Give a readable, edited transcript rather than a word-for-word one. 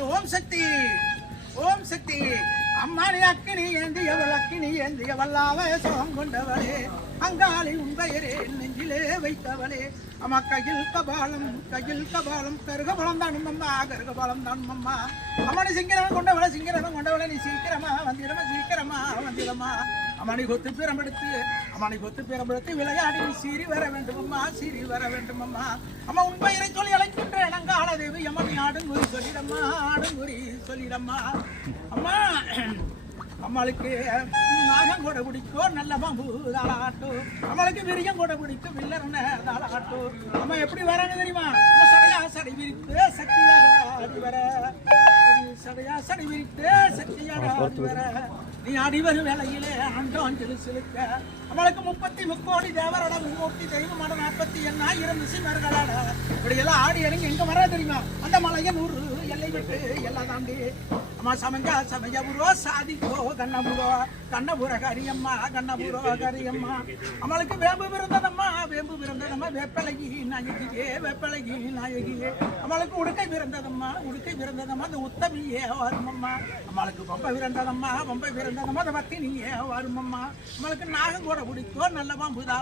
ஓம் சக்தி ஓம் சக்தி அம்மானி அக்கினி ஏந்திய வல்லாவே சோகம் கொண்டவளே அங்காளி உண்பெயரே நெஞ்சிலே வைத்தவளே அம்மா கையில் கபாலம் கருகபலம் தான் அம்மா கருகபலம் தான் அம்மா அம்மனி சிங்கரன் கொண்டவளை நீ சீக்கிரமா வந்திரமா அம்மனை கொத்து பிறம்பெடுத்து விளையாடி சீறி வர வேண்டும் அம்மா அம்மா உன் பெயரை சொல்லி அழைக்கின்றேன் அங்காள தேவி அம்மனி ஆடுங்குறி சொல்லிடம்மா அம்மா அம்மாளுக்கு நாகம் கூட பிடிக்கும் நல்ல பாம்பு தாளாட்டோ அம்மாளுக்கு விரியம் கூட பிடிக்கும் வில்லறன தாளாட்டோ அம்மா எப்படி வராங்க தெரியுமா சடை விரித்து சக்தியாக வர நீ அடிவரும் வேலையிலே ஆண்டோன் சிலுக்க அவளுக்கு 30 கோடி தேவரோட 30 தெய்வமான 40 சிம்மர்களாட இப்படியெல்லாம் ஆடி இறங்கி எங்க வர தெரியுமா அந்த மலைய 100 எல்லை விட்டு எல்லாம் தாண்டி அம்மா சமயபுரோ சாதிக்கோ கண்ணபுர கரியம்மா அவளுக்கு வேம்பு பிறந்ததம்மா வெப்பலகி நாயகியே அவளுக்கு உடுக்கை பிறந்ததம்மா அந்த உத்தமியே வருமம்மா அவளுக்கு பொம்பை பிறந்ததம்மா அந்த பத்தினியே வருமம்மா அவளுக்கு நாகம் கூட பிடிக்கும் நல்ல பாம்புதாள